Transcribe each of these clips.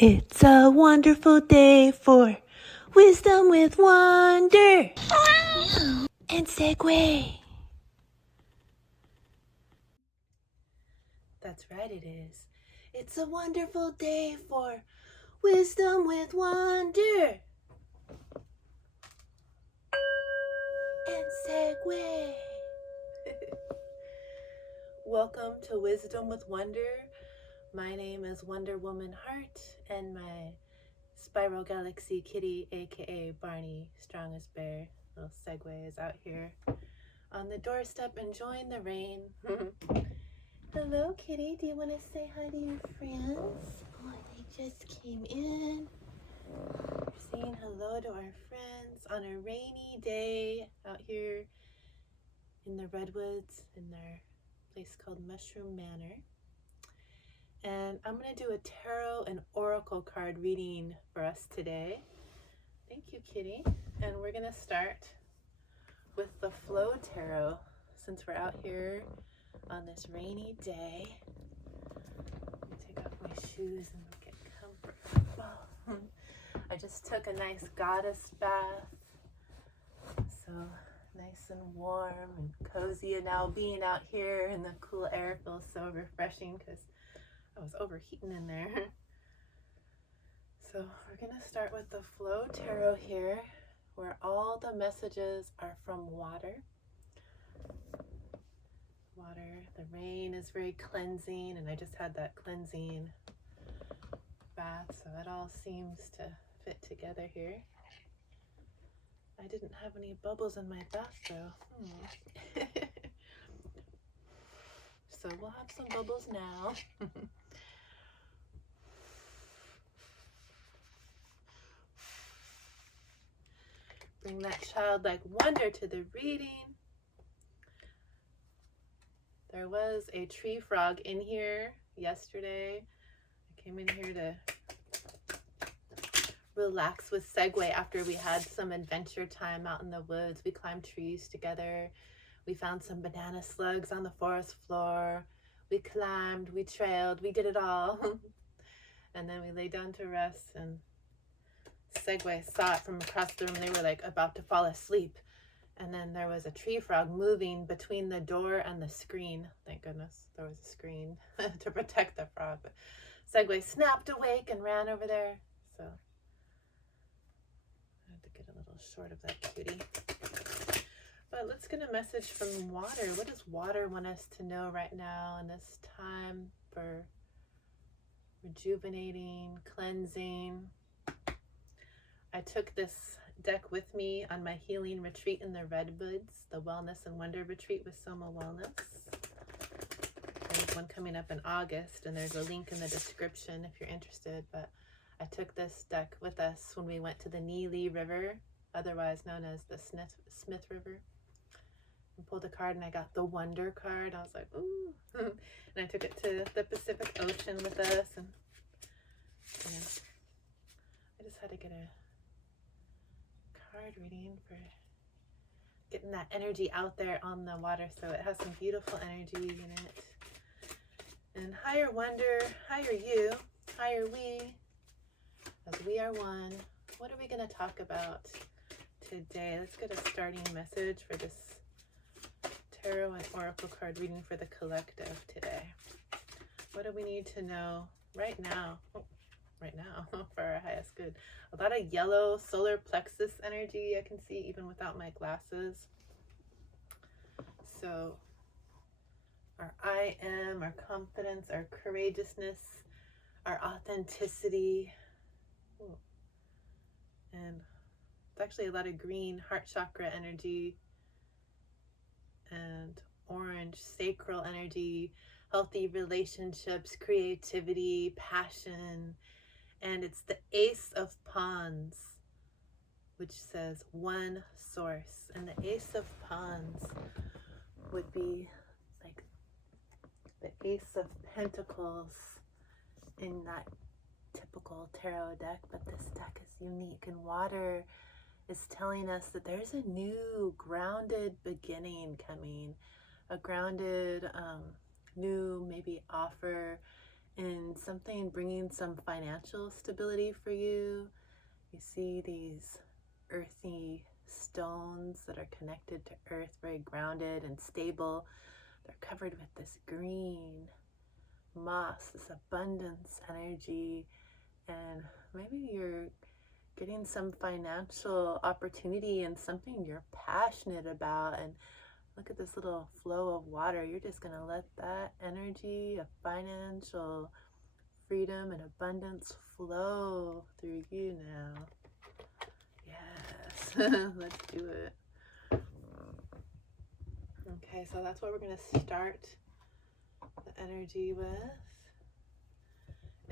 It's a wonderful day for wisdom with wonder and Segue. That's right, it is. It's a wonderful day for wisdom with wonder and Segue. Welcome to Wisdom with Wonder. My name is Wonder Woman Heart, and my Spiral Galaxy kitty, aka Barney, strongest bear, little Segue, is out here on the doorstep enjoying the rain. Hello, kitty. Do you want to say hi to your friends? Oh, they just came in. We're saying hello to our friends on a rainy day out here in the Redwoods in their place called Mushroom Manor. And I'm going to do a tarot and oracle card reading for us today. Thank you, kitty. And we're going to start with the Flow Tarot since we're out here on this rainy day. Let me take off my shoes and get comfortable. I just took a nice goddess bath. So nice and warm and cozy. And now being out here in the cool air feels so refreshing because I was overheating in there. So we're going to start with the Flow Tarot here, where all the messages are from water. Water, the rain is very cleansing, and I just had that cleansing bath, so it all seems to fit together here. I didn't have any bubbles in my bath though. So we'll have some bubbles now. Bring that childlike wonder to the reading. There was a tree frog in here yesterday. I came in here to relax with Segue after we had some adventure time out in the woods. We climbed trees together. We found some banana slugs on the forest floor. We climbed, we trailed, we did it all. And then we lay down to rest, and Segue saw it from across the room. They were like about to fall asleep. And then there was a tree frog moving between the door and the screen. Thank goodness there was a screen to protect the frog. But Segue snapped awake and ran over there. So I had to get a little short of that cutie. But let's get a message from water. What does water want us to know right now in this time for rejuvenating, cleansing? I took this deck with me on my healing retreat in the Redwoods, the Wellness and Wonder Retreat with Soma Wellness. There's one coming up in August, and there's a link in the description if you're interested. But I took this deck with us when we went to the Neely River, otherwise known as the Smith River, and pulled a card, and I got the Wonder card. I was like, ooh. And I took it to the Pacific Ocean with us, and I just had to get a card reading for getting that energy out there on the water, so it has some beautiful energy in it. And higher wonder, higher you, higher we, as we are one. What are we going to talk about today? Let's get a starting message for this tarot and oracle card reading for the collective today. What do we need to know right now? Right now for our highest good. A lot of yellow solar plexus energy I can see even without my glasses. So our I am, our confidence, our courageousness, our authenticity. Ooh. And it's actually a lot of green heart chakra energy and orange sacral energy, healthy relationships, creativity, passion. And it's the Ace of Wands, which says one source. And the Ace of Wands would be like the Ace of Pentacles in that typical tarot deck. But this deck is unique, and water is telling us that there's a new grounded beginning coming. A grounded new maybe offer in something bringing some financial stability for you. You see these earthy stones that are connected to earth, very grounded and stable. They're covered with this green moss, this abundance energy, and maybe you're getting some financial opportunity in something you're passionate about. And look at this little flow of water. You're just going to let that energy of financial freedom and abundance flow through you now. Yes, let's do it. Okay, so that's what we're going to start the energy with.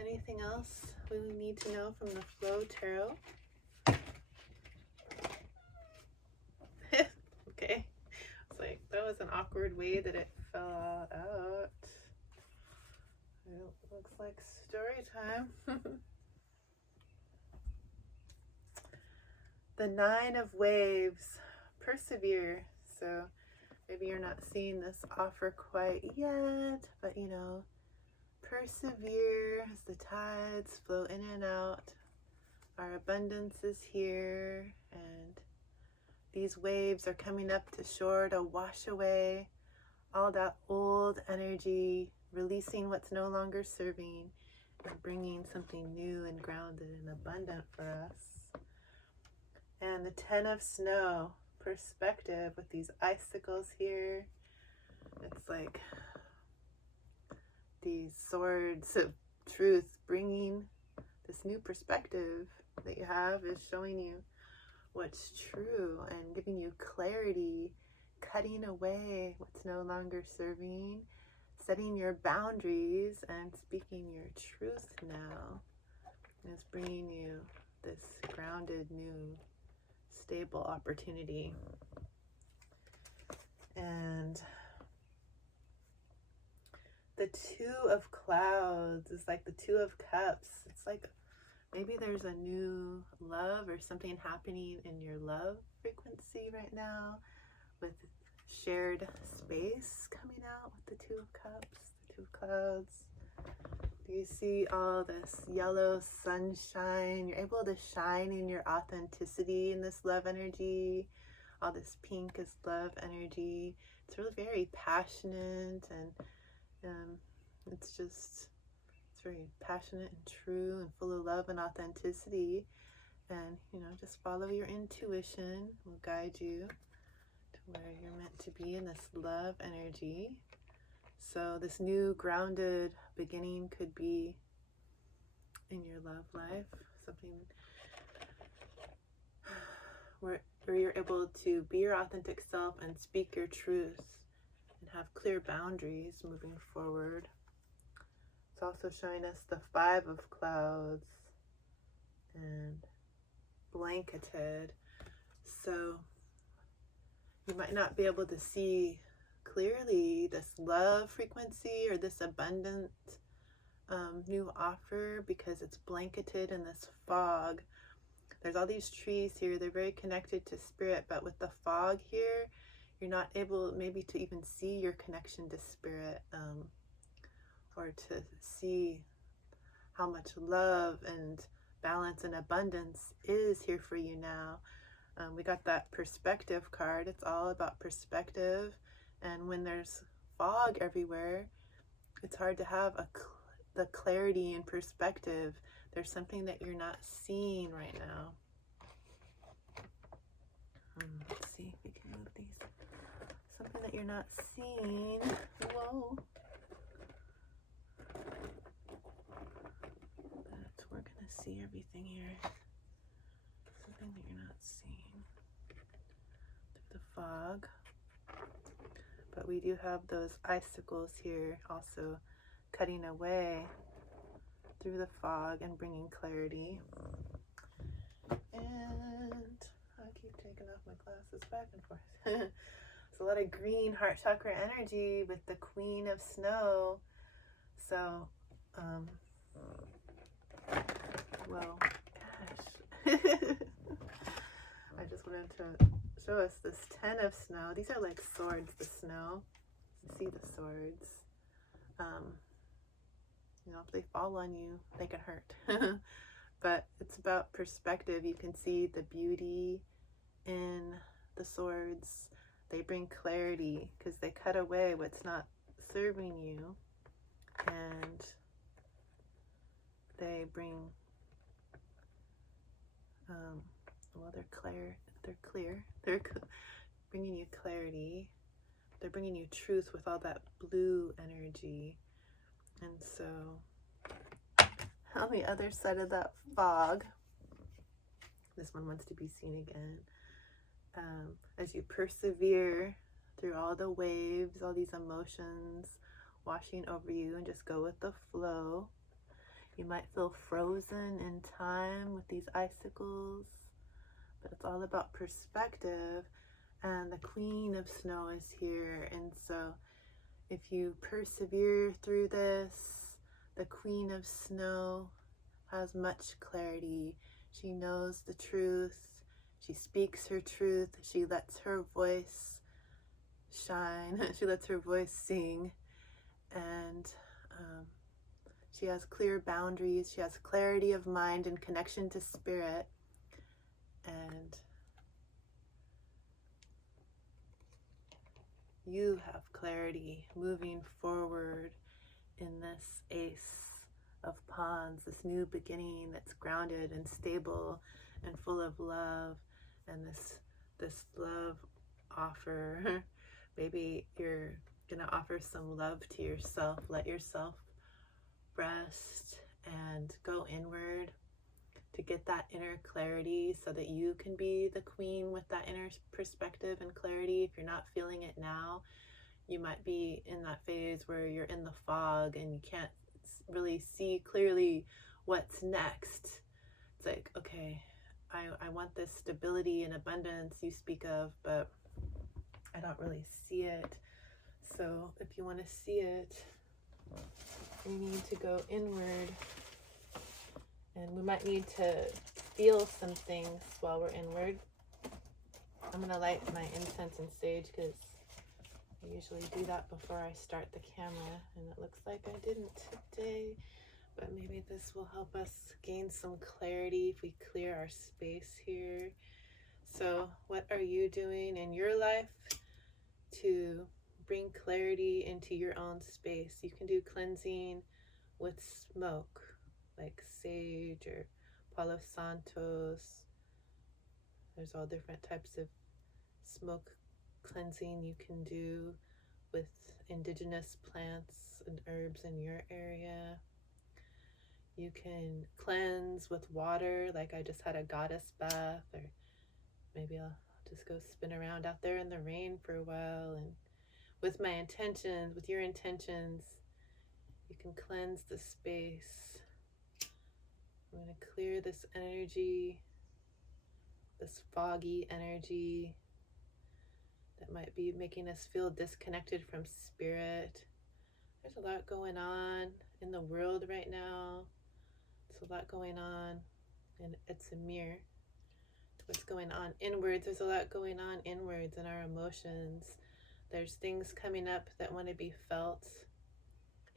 Anything else we need to know from the Flow Tarot? Okay. It's like, that was an awkward way that it fell out. It looks like story time. The 9 of Waves. Persevere. So maybe you're not seeing this offer quite yet, but you know, persevere as the tides flow in and out. Our abundance is here, and these waves are coming up to shore to wash away all that old energy, releasing what's no longer serving, and bringing something new and grounded and abundant for us. And the 10 of Snow, perspective with these icicles here. It's like these swords of truth, bringing this new perspective that you have is showing you what's true and giving you clarity, cutting away what's no longer serving, setting your boundaries and speaking your truth now is bringing you this grounded, new, stable opportunity. And the 2 of Clouds is like the 2 of Cups. It's like maybe there's a new love or something happening in your love frequency right now, with shared space coming out with the 2 of Cups, the 2 of Clouds. Do you see all this yellow sunshine? You're able to shine in your authenticity in this love energy. All this pink is love energy. It's really very passionate, and it's very passionate and true and full of love and authenticity. And you know, just follow your intuition. Will guide you to where you're meant to be in this love energy. So this new grounded beginning could be in your love life, something where you're able to be your authentic self and speak your truth and have clear boundaries moving forward. It's also showing us the 5 of Clouds and blanketed. So you might not be able to see clearly this love frequency or this abundant new offer because it's blanketed in this fog. There's all these trees here. They're very connected to spirit, but with the fog here, you're not able maybe to even see your connection to spirit, or to see how much love and balance and abundance is here for you now. We got that perspective card. It's all about perspective. And when there's fog everywhere, it's hard to have the clarity and perspective. There's something that you're not seeing right now. Let's see if we can move these. Something that you're not seeing. Whoa. But we're going to see everything here. Something that you're not seeing through the fog. But we do have those icicles here also cutting away through the fog and bringing clarity. And I keep taking off my glasses back and forth. There's a lot of green heart chakra energy with the Queen of Snow. So, well, gosh. I just wanted to show us this 10 of Snow. These are like swords, the snow. You see the swords. if they fall on you, they can hurt. But it's about perspective. You can see the beauty in the swords. They bring clarity because they cut away what's not serving you, and they bring they're clear, they're bringing you clarity, they're bringing you truth with all that blue energy. And so on the other side of that fog, this one wants to be seen again. As you persevere through all the waves, all these emotions washing over you, and just go with the flow. You might feel frozen in time with these icicles, but it's all about perspective. And the Queen of Snow is here. And so if you persevere through this, the Queen of Snow has much clarity. She knows the truth. She speaks her truth. She lets her voice shine. She lets her voice sing. And she has clear boundaries. She has clarity of mind and connection to spirit. And you have clarity moving forward in this Ace of Wands, this new beginning that's grounded and stable and full of love. And this love offer, maybe you're gonna offer some love to yourself. Let yourself rest and go inward to get that inner clarity so that you can be the queen with that inner perspective and clarity. If you're not feeling it now, you might be in that phase where you're in the fog and you can't really see clearly what's next. It's like, okay, I want this stability and abundance you speak of, but I don't really see it. So if you want to see it, we need to go inward, and we might need to feel some things while we're inward. I'm going to light my incense and sage because I usually do that before I start the camera, and it looks like I didn't today, but maybe this will help us gain some clarity if we clear our space here. So what are you doing in your life to bring clarity into your own space? You can do cleansing with smoke, like sage or Palo Santos. There's all different types of smoke cleansing you can do with indigenous plants and herbs in your area. You can cleanse with water, like I just had a goddess bath, or maybe I'll just go spin around out there in the rain for a while. And with my intentions, with your intentions, you can cleanse the space. I'm going to clear this energy, this foggy energy that might be making us feel disconnected from spirit. There's a lot going on in the world right now. There's a lot going on, and it's a mirror to what's going on inwards. There's a lot going on inwards in our emotions. There's things coming up that want to be felt,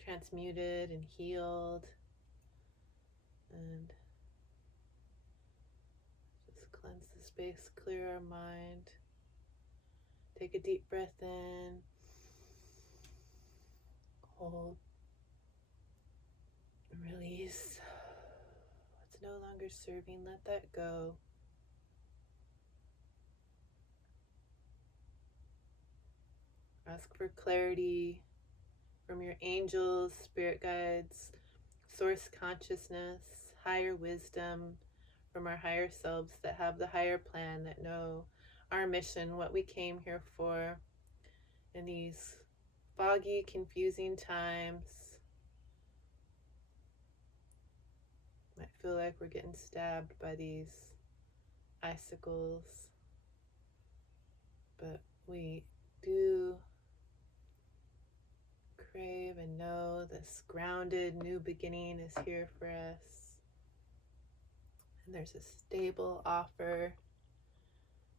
transmuted and healed. And just cleanse the space, clear our mind. Take a deep breath in, hold, release. What's no longer serving, let that go. Ask for clarity from your angels, spirit guides, source consciousness, higher wisdom, from our higher selves that have the higher plan, that know our mission, what we came here for in these foggy, confusing times. Might feel like we're getting stabbed by these icicles, but we do crave and know this grounded new beginning is here for us. And there's a stable offer,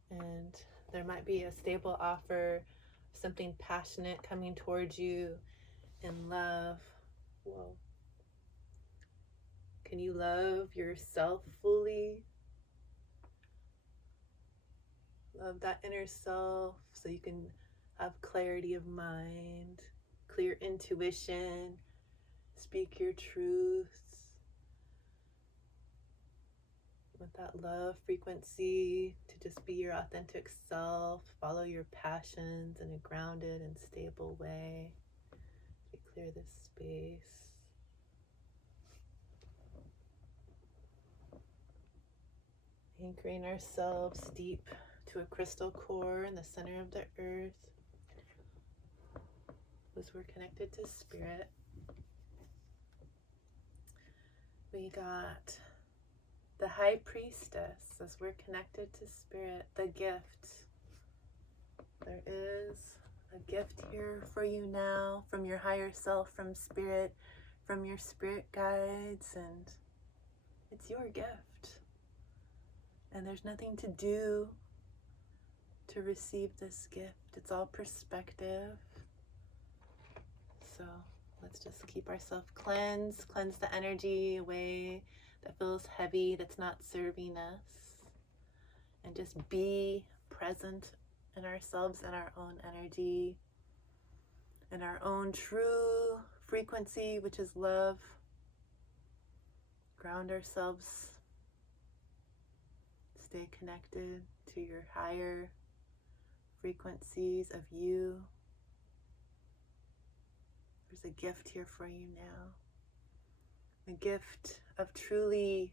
and there might be a stable offer, something passionate coming towards you in love. Whoa. Can you love yourself fully? Love that inner self so you can have clarity of mind, clear intuition, speak your truths with that love frequency, to just be your authentic self, follow your passions in a grounded and stable way. We clear this space. Anchoring ourselves deep to a crystal core in the center of the earth, as we're connected to spirit. We got the high priestess, as we're connected to spirit, the gift. There is a gift here for you now from your higher self, from spirit, from your spirit guides, and it's your gift. And there's nothing to do to receive this gift. It's all perspective. So let's just keep ourselves cleanse the energy away that feels heavy, that's not serving us, and just be present in ourselves and our own energy and our own true frequency, which is love. Ground ourselves, stay connected to your higher frequencies of you. There's a gift here for you now. A gift of truly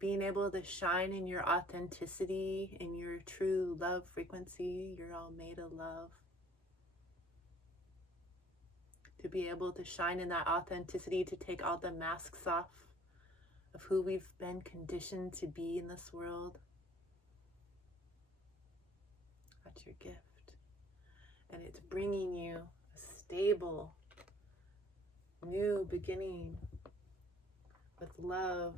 being able to shine in your authenticity, in your true love frequency. You're all made of love. To be able to shine in that authenticity, to take all the masks off of who we've been conditioned to be in this world. That's your gift. And it's bringing you a stable, new beginning with love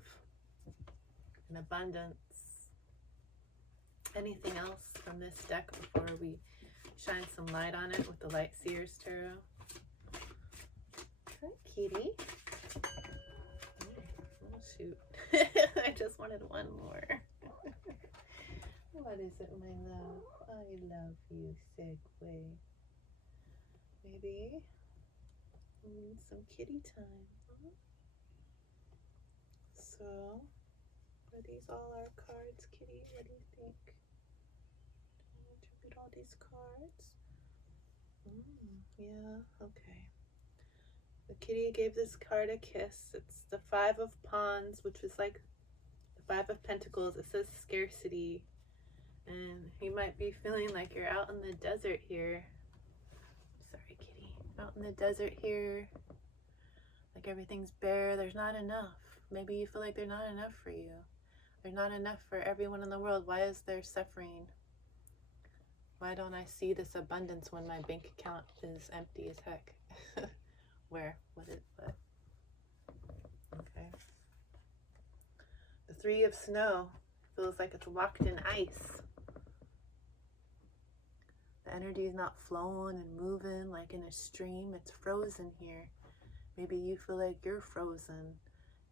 and abundance. Anything else from this deck before we shine some light on it with the Light Seers Tarot? Hi, kitty. Oh, shoot. I just wanted one more. What is it, my love? I love you, Segue. Maybe we need some kitty time, huh? So, are these all our cards, kitty? What do you think? Do I interpret all these cards? Yeah, okay. The kitty gave this card a kiss. It's the Five of Wands, which is like the Five of Pentacles. It says scarcity. And you might be feeling like you're out in the desert here. Sorry, kitty. Out in the desert here. Like everything's bare. There's not enough. Maybe you feel like there's not enough for you. There's not enough for everyone in the world. Why is there suffering? Why don't I see this abundance when my bank account is empty as heck? Where? What? Okay. The Three of Snow feels like it's locked in ice. The energy is not flowing and moving like in a stream. It's frozen here. Maybe you feel like you're frozen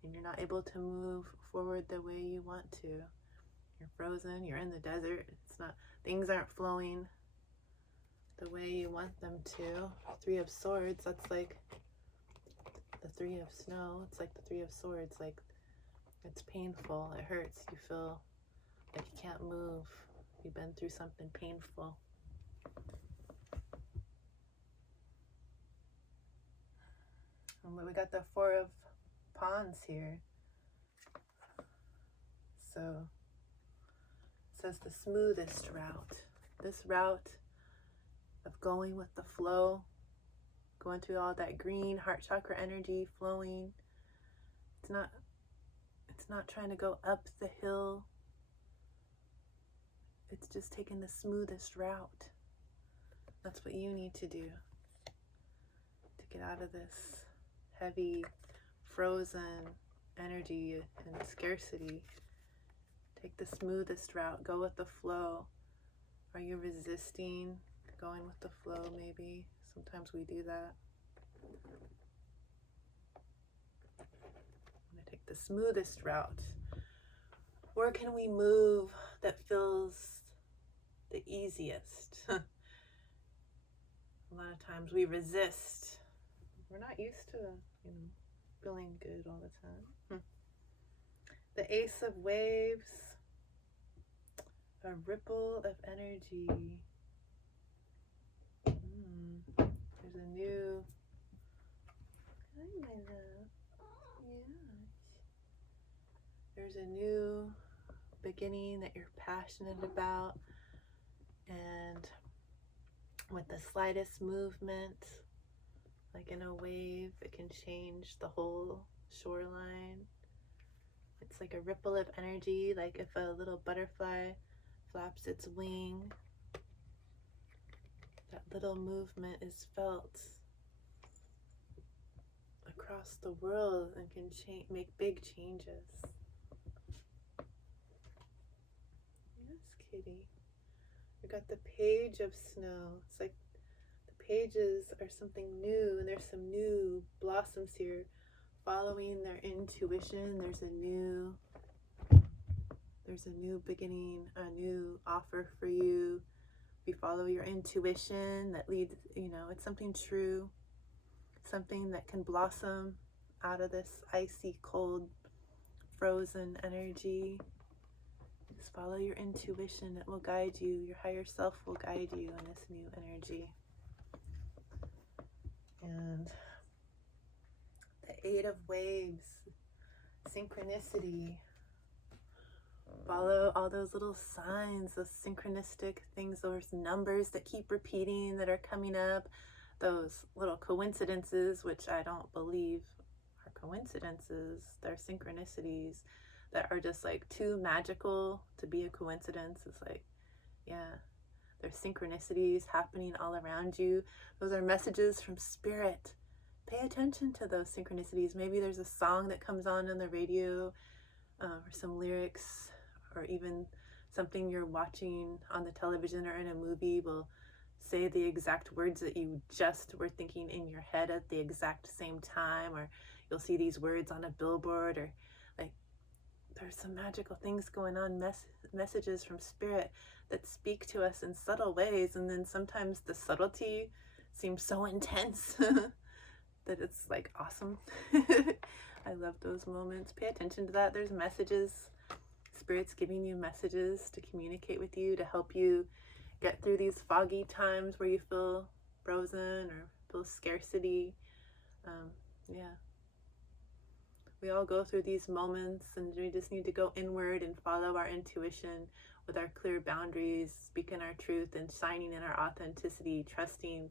and you're not able to move forward the way you want to. You're frozen, you're in the desert. It's not, things aren't flowing the way you want them to. Three of Swords, that's like the Three of Snow. It's like the Three of Swords, like it's painful, it hurts. You feel like you can't move. You've been through something painful. And we got the Four of Wands here. So it says the smoothest route. This route of going with the flow, going through all that green heart chakra energy flowing. It's not trying to go up the hill. It's just taking the smoothest route. That's what you need to do to get out of this heavy, frozen energy and scarcity. Take the smoothest route. Go with the flow. Are you resisting going with the flow? Maybe. Sometimes we do that. I'm going to take the smoothest route? Where can we move that feels the easiest? A lot of times we resist. We're not used to, feeling good all the time. The Ace of Waves, a ripple of energy. There's a new, hi my love, yeah. There's a new beginning that you're passionate about, and with the slightest movement, like in a wave, it can change the whole shoreline. It's like a ripple of energy, like if a little butterfly flaps its wing, that little movement is felt across the world and can make big changes. Yes, kitty. We got the Page of Snow. It's like the pages are something new, and there's some new blossoms here. Following their intuition, there's a new beginning, a new offer for you. If you follow your intuition, that leads, it's something true, something that can blossom out of this icy, cold, frozen energy. Just follow your intuition. It will guide you. Your higher self will guide you in this new energy. And the Eight of Waves, synchronicity. Follow all those little signs, those synchronistic things, those numbers that keep repeating, that are coming up, those little coincidences, which I don't believe are coincidences. They're synchronicities that are just like too magical to be a coincidence. It's like, yeah, there's synchronicities happening all around you. Those are messages from spirit. Pay attention to those synchronicities. Maybe there's a song that comes on the radio, or some lyrics, or even something you're watching on the television or in a movie will say the exact words that you just were thinking in your head at the exact same time, or you'll see these words on a billboard, or like there's some magical things going on, messages from spirit that speak to us in subtle ways, and then sometimes the subtlety seems so intense that it's like awesome. I love those moments. Pay attention to that. There's messages. Spirit's giving you messages to communicate with you, to help you get through these foggy times where you feel frozen or feel scarcity. Yeah. We all go through these moments, and we just need to go inward and follow our intuition with our clear boundaries, speaking our truth and shining in our authenticity, trusting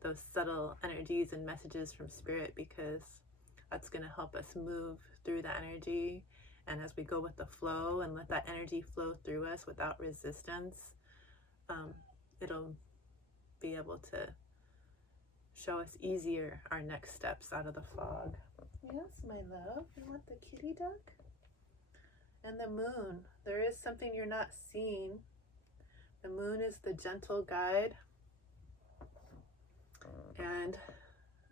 those subtle energies and messages from spirit, because that's going to help us move through the energy. And as we go with the flow and let that energy flow through us without resistance, it'll be able to show us easier our next steps out of the fog. Yes, my love. You want the kitty duck? And the moon. There is something you're not seeing. The moon is the gentle guide. And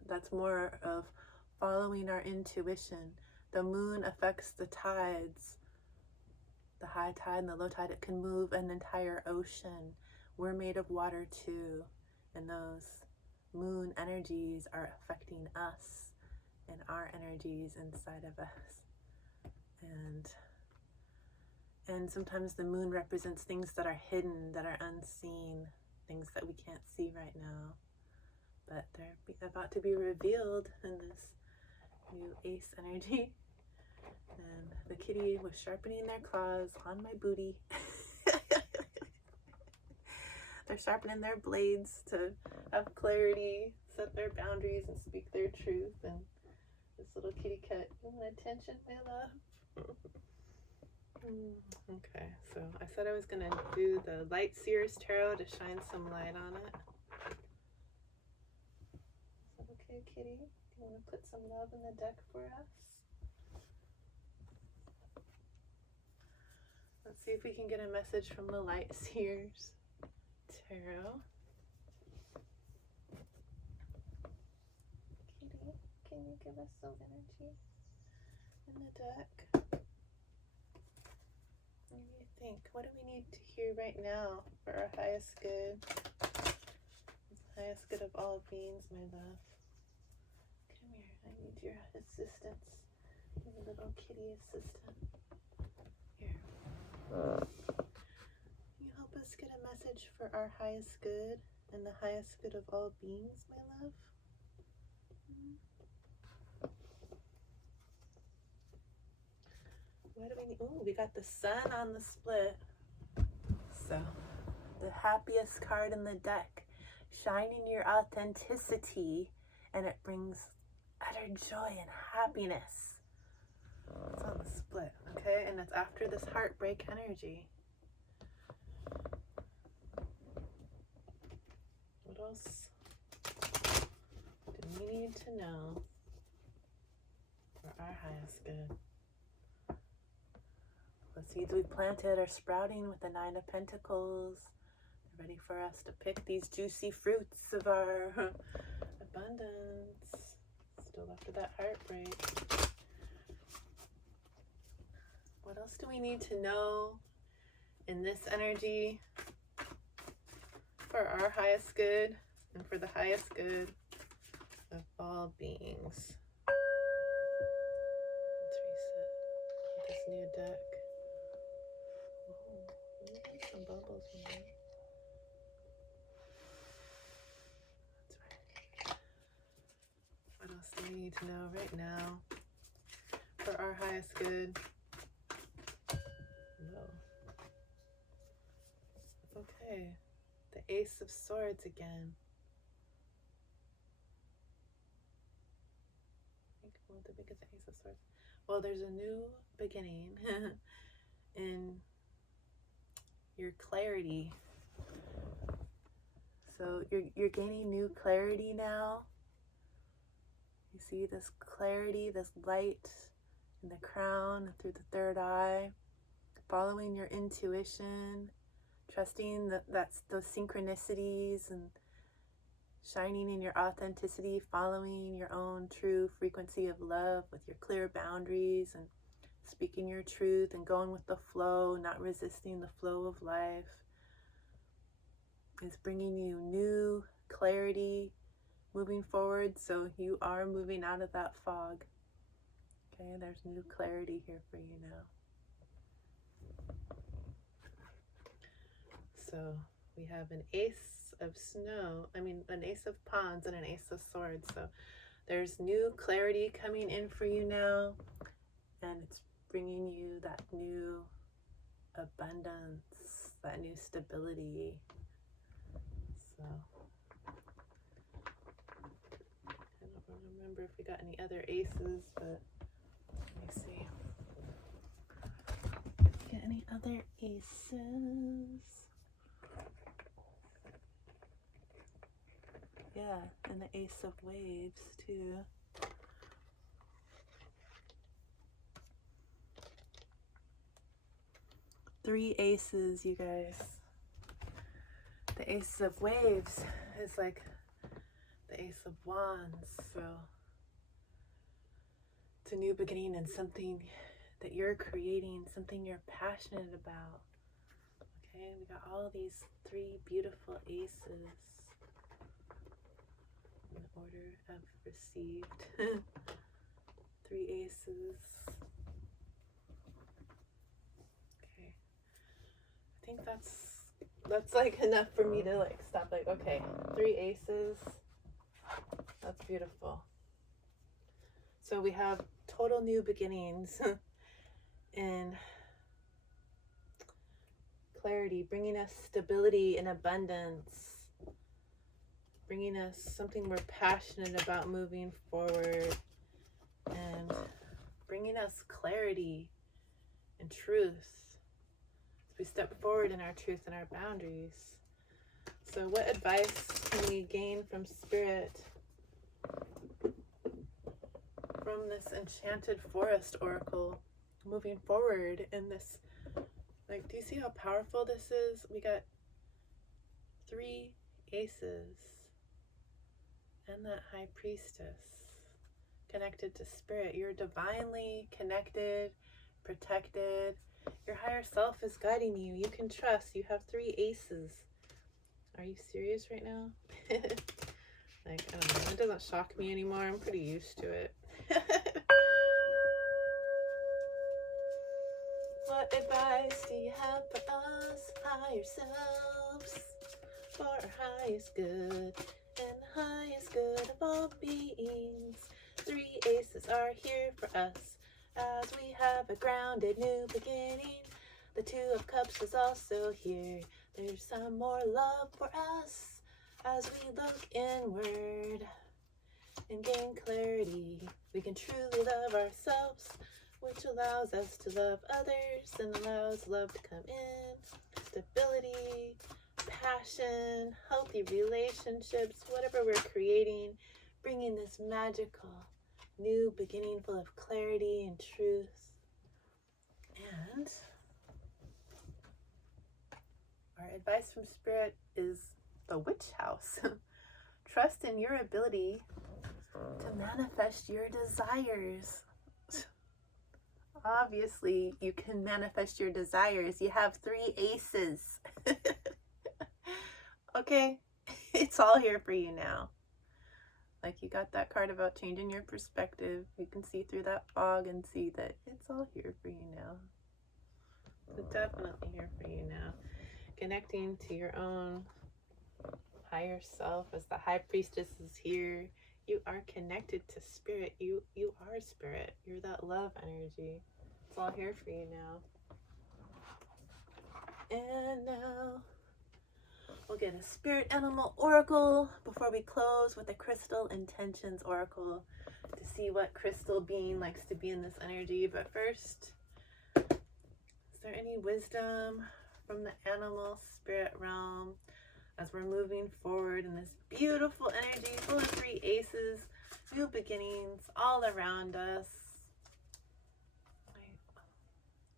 that's more of following our intuition. The moon affects the tides, the high tide and the low tide. It can move an entire ocean. We're made of water too, and those moon energies are affecting us and our energies inside of us. And sometimes the moon represents things that are hidden, that are unseen, things that we can't see right now, but they're about to be revealed in this new ace energy. And the kitty was sharpening their claws on my booty. They're sharpening their blades to have clarity, set their boundaries, and speak their truth. And this little kitty cat, you want attention, my love? Okay, so I said I was going to do the Light Seers Tarot to shine some light on it. Is that okay, kitty? Do you want to put some love in the deck for us? Let's see if we can get a message from the Light Seers Tarot. Kitty, can you give us some energy in the deck? to hear right now for our highest good, the highest good of all beings, my love? Come here, I need your assistance, your little kitty assistant. Here. Can you help us get a message for our highest good and the highest good of all beings, my love? What do we need? Ooh, we got the sun on the split. So, the happiest card in the deck. Shining your authenticity, and it brings utter joy and happiness. It's on the split, okay? And it's after this heartbreak energy. What else do we need to know for our highest good? The seeds we planted are sprouting with the 9 of Pentacles. They're ready for us to pick these juicy fruits of our abundance. Still after that heartbreak. What else do we need to know in this energy for our highest good and for the highest good of all beings? Let's reset this new deck. Some bubbles in there. That's right. What else do we need to know right now for our highest good? No. Okay. The Ace of Swords again. What the biggest Ace of Swords? Well, there's a new beginning in your clarity. So you're gaining new clarity now. You see this clarity, this light in the crown and through the third eye, following your intuition, trusting that's those synchronicities and shining in your authenticity, following your own true frequency of love with your clear boundaries and speaking your truth and going with the flow, not resisting the flow of life, is bringing you new clarity moving forward. So you are moving out of that fog. Okay, there's new clarity here for you now. So we have an Ace of an Ace of Wands and an Ace of Swords. So there's new clarity coming in for you now, and it's bringing you that new abundance, that new stability. So I don't remember if we got any other aces, but let me see. If we get any other aces. Yeah, and the Ace of Waves too. Three aces, you guys. The Ace of Waves is like the Ace of Wands, so it's a new beginning and something that you're creating, something you're passionate about. Okay, we got all these three beautiful aces in order of received. Three aces. Okay, I think that's like enough for me to like stop. Like, okay, three aces. That's beautiful. So we have total new beginnings in clarity, bringing us stability and abundance, bringing us something we're passionate about moving forward, and bringing us clarity and truth as we step forward in our truth and our boundaries. So what advice can we gain from Spirit from this enchanted forest oracle moving forward in this? Like, do you see how powerful this is? We got three aces and that high priestess connected to Spirit. You're divinely connected, protected. Your higher self is guiding you. You can trust. You have 3 aces. Are you serious right now? Like, I don't know. It doesn't shock me anymore. I'm pretty used to it. What advice do you have for us, higher selves? For our highest good and the highest good of all beings. 3 aces are here for us as we have a grounded new beginning. The 2 of Cups is also here. There's some more love for us as we look inward and gain clarity. We can truly love ourselves, which allows us to love others and allows love to come in. Stability, passion, healthy relationships, whatever we're creating, bringing this magical new beginning full of clarity and truth. And our advice from Spirit is the Witch House. Trust in your ability to manifest your desires. Obviously, you can manifest your desires. You have 3 aces. Okay, it's all here for you now. Like, you got that card about changing your perspective. You can see through that fog and see that it's all here for you now. It's definitely here for you now. Connecting to your own higher self as the High Priestess is here. You are connected to Spirit. You are Spirit. You're that love energy. It's all here for you now. And now we'll get a Spirit Animal Oracle before we close with a Crystal Intentions Oracle to see what crystal being likes to be in this energy. But first, is there any wisdom from the animal spirit realm as we're moving forward in this beautiful energy full of 3 aces, new beginnings all around us?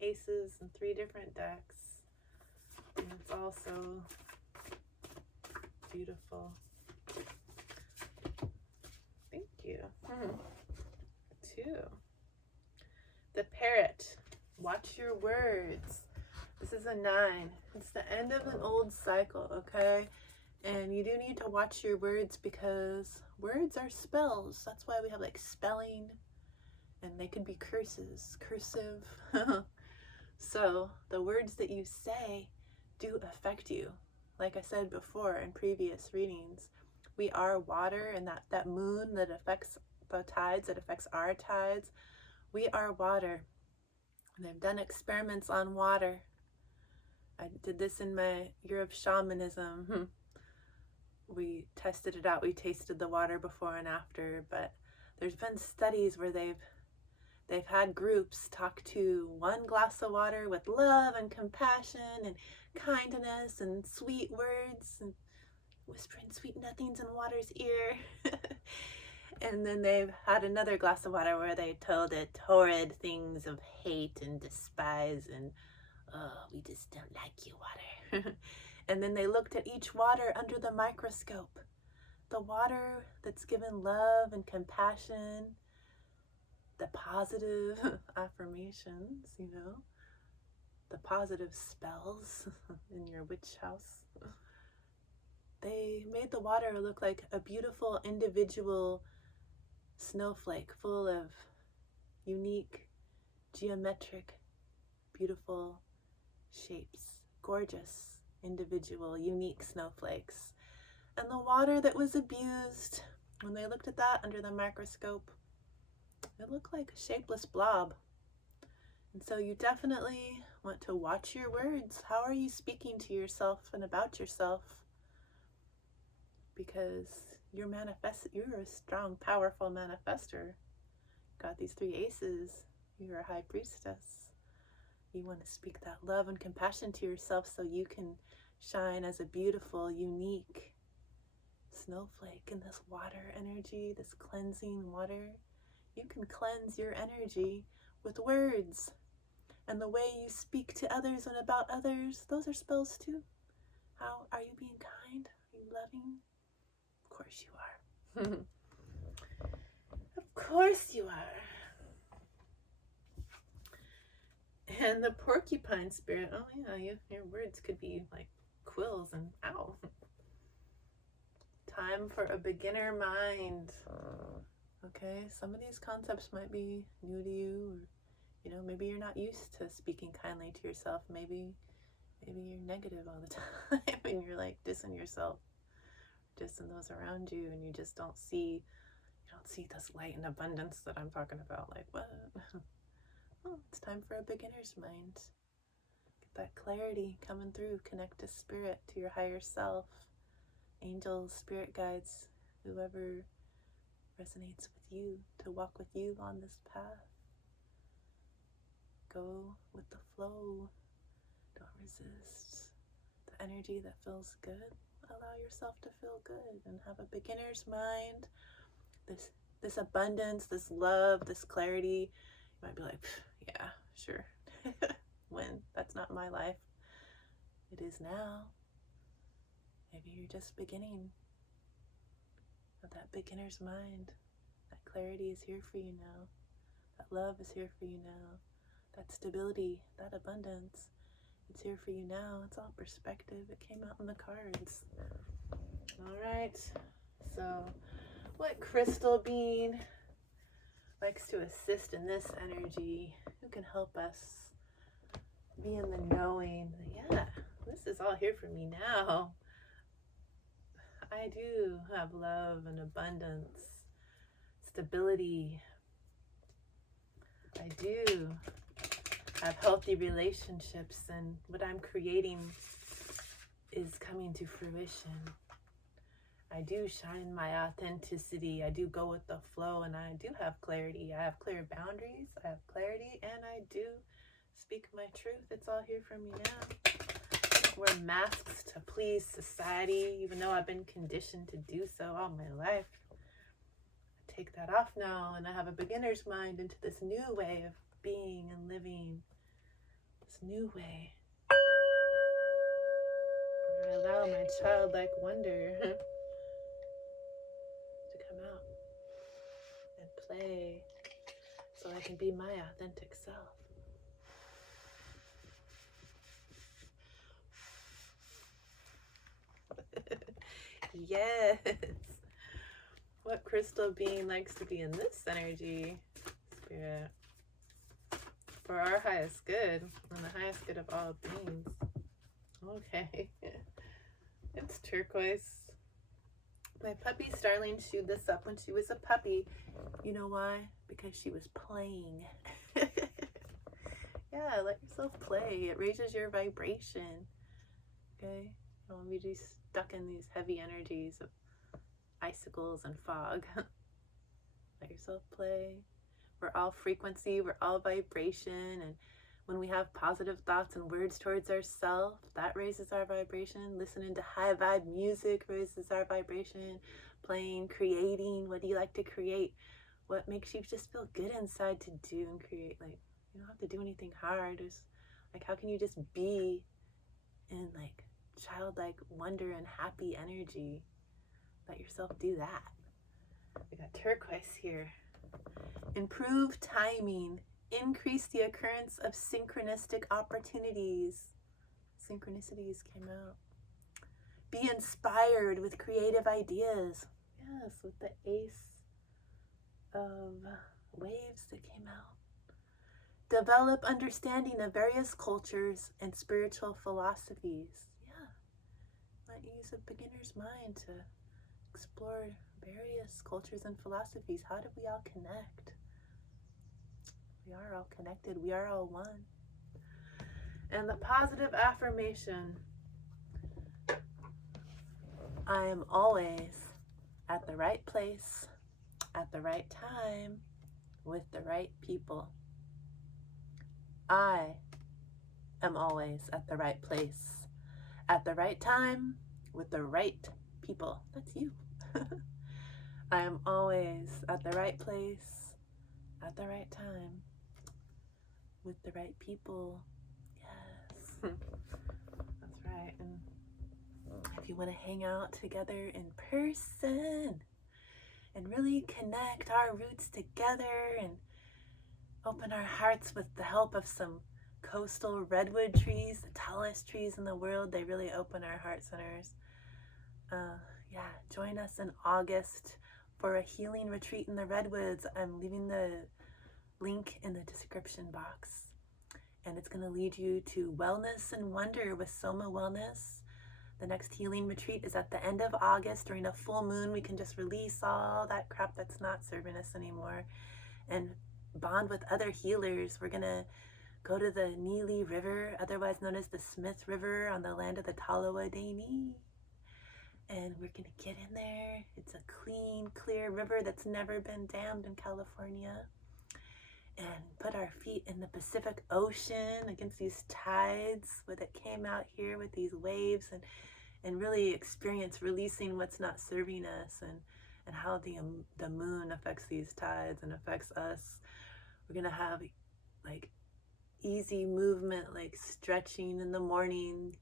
Aces in 3 different decks, and it's also beautiful. Thank you. 2. The Parrot. Watch your words. This is a 9. It's the end of an old cycle, okay? And you do need to watch your words because words are spells. That's why we have like spelling, and they could be curses, cursive. So the words that you say do affect you. Like I said before in previous readings, we are water, and that moon that affects the tides, that affects our tides, we are water. And they've done experiments on water. I did this in my year of shamanism. We tested it out. We tasted the water before and after, but there's been studies where they've had groups talk to 1 glass of water with love and compassion and kindness and sweet words and whispering sweet nothings in water's ear. And then they've had another glass of water where they told it horrid things of hate and despise and, oh, we just don't like you, water. And then they looked at each water under the microscope. The water that's given love and compassion, the positive affirmations, the positive spells in your witch house. They made the water look like a beautiful individual snowflake full of unique, geometric, beautiful shapes, gorgeous, individual, unique snowflakes. And the water that was abused, when they looked at that under the microscope, it looked like a shapeless blob. And so you definitely want to watch your words. How are you speaking to yourself and about yourself? Because you're a strong, powerful manifester. Got these 3 aces. You're a High Priestess. You want to speak that love and compassion to yourself so you can shine as a beautiful, unique snowflake in this water energy, this cleansing water. You can cleanse your energy with words. And the way you speak to others and about others, those are spells too. How are you being kind? Are you loving? Of course you are. Of course you are. And the porcupine spirit, oh yeah, your words could be like quills and ow. Time for a beginner mind. Okay, some of these concepts might be new to you, or maybe you're not used to speaking kindly to yourself. Maybe you're negative all the time and you're like dissing yourself, dissing those around you, and you just don't see this light and abundance that I'm talking about. Like, what? Oh, it's time for a beginner's mind. Get that clarity coming through. Connect to spirit, to your higher self, angels, spirit guides, whoever resonates with you, to walk with you on this path. Go with the flow. Don't resist the energy that feels good. Allow yourself to feel good and have a beginner's mind. This abundance, this love, this clarity. You might be like, yeah, sure. When? That's not my life. It is now. Maybe you're just beginning. But that beginner's mind, that clarity is here for you now. That love is here for you now. That stability, that abundance, it's here for you now. It's all perspective. It came out in the cards. All right. So, what crystal being likes to assist in this energy? Who can help us be in the knowing that, yeah, this is all here for me now. I do have love and abundance, stability. I do have healthy relationships, and what I'm creating is coming to fruition. I do shine my authenticity. I do go with the flow, and I do have clarity. I have clear boundaries. I have clarity, and I do speak my truth. It's all here for me now. I don't wear masks to please society, even though I've been conditioned to do so all my life. I take that off now, and I have a beginner's mind into this new way of being and living. This new way. I allow my childlike wonder to come out and play so I can be my authentic self. Yes. What crystal being likes to be in this energy, spirit? For our highest good and the highest good of all beings. Okay. It's turquoise. My puppy Starling chewed this up when she was a puppy. You know why? Because she was playing. Yeah, let yourself play. It raises your vibration. Okay? You don't want to be stuck in these heavy energies of icicles and fog. Let yourself play. We're all frequency, we're all vibration, and when we have positive thoughts and words towards ourselves, that raises our vibration. Listening to high vibe music raises our vibration. Playing, creating, what do you like to create? What makes you just feel good inside to do and create? Like, you don't have to do anything hard. It's like, how can you just be in like childlike wonder and happy energy? Let yourself do that. We got turquoise here. Improve timing. Increase the occurrence of synchronistic opportunities. Synchronicities came out. Be inspired with creative ideas. Yes, with the ace of waves that came out. Develop understanding of various cultures and spiritual philosophies. Yeah. Might use a beginner's mind to explore various cultures and philosophies. How do we all connect? We are all connected. We are all one. And the positive affirmation. I am always at the right place, at the right time, with the right people. I am always at the right place, at the right time, with the right people. That's you. I am always at the right place, at the right time, with the right people. Yes. That's right. And if you want to hang out together in person and really connect our roots together and open our hearts with the help of some coastal redwood trees, the tallest trees in the world. They really open our heart centers. Yeah, join us in August for a healing retreat in the redwoods. I'm leaving the link in the description box. And it's going to lead you to wellness and wonder with Soma Wellness. The next healing retreat is at the end of August. During a full moon, we can just release all that crap that's not serving us anymore and bond with other healers. We're going to go to the Neely River, otherwise known as the Smith River, on the land of the Talawa Deni. And we're going to get in there. It's a clean, clear river that's never been dammed in California. And put our feet in the Pacific Ocean against these tides when it came out here with these waves, and really experience releasing what's not serving us, and how the moon affects these tides and affects us. We're going to have like easy movement, like stretching in the morning,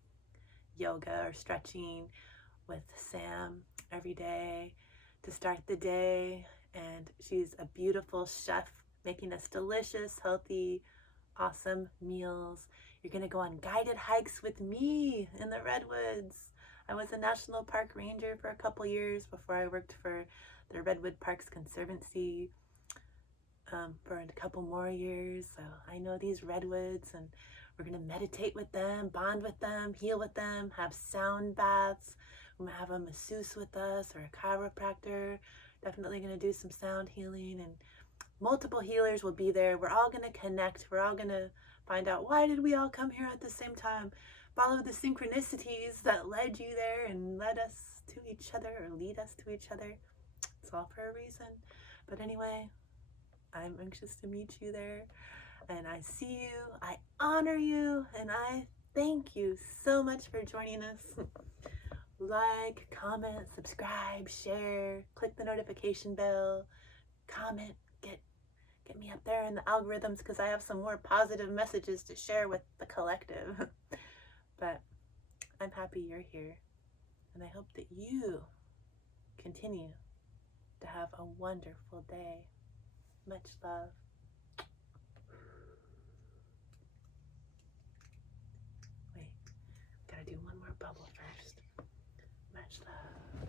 yoga or stretching with Sam every day to start the day. And she's a beautiful chef making us delicious, healthy, awesome meals. You're going to go on guided hikes with me in the redwoods. I was a national park ranger for a couple years before I worked for the Redwood Parks Conservancy for a couple more years. So I know these redwoods, and we're going to meditate with them, bond with them, heal with them, have sound baths. We might have a masseuse with us or a chiropractor. Definitely going to do some sound healing, and multiple healers will be there. We're all going to connect. We're all going to find out, why did we all come here at the same time? Follow the synchronicities that led you there and led us to each other, or lead us to each other. It's all for a reason. But anyway, I'm anxious to meet you there. And I see you. I honor you. And I thank you so much for joining us. Like, comment, subscribe, share, click the notification bell, comment, get me up there in the algorithms, because I have some more positive messages to share with the collective. But I'm happy you're here, and I hope that you continue to have a wonderful day. Much love. Wait, gotta do one more bubble first. Much love.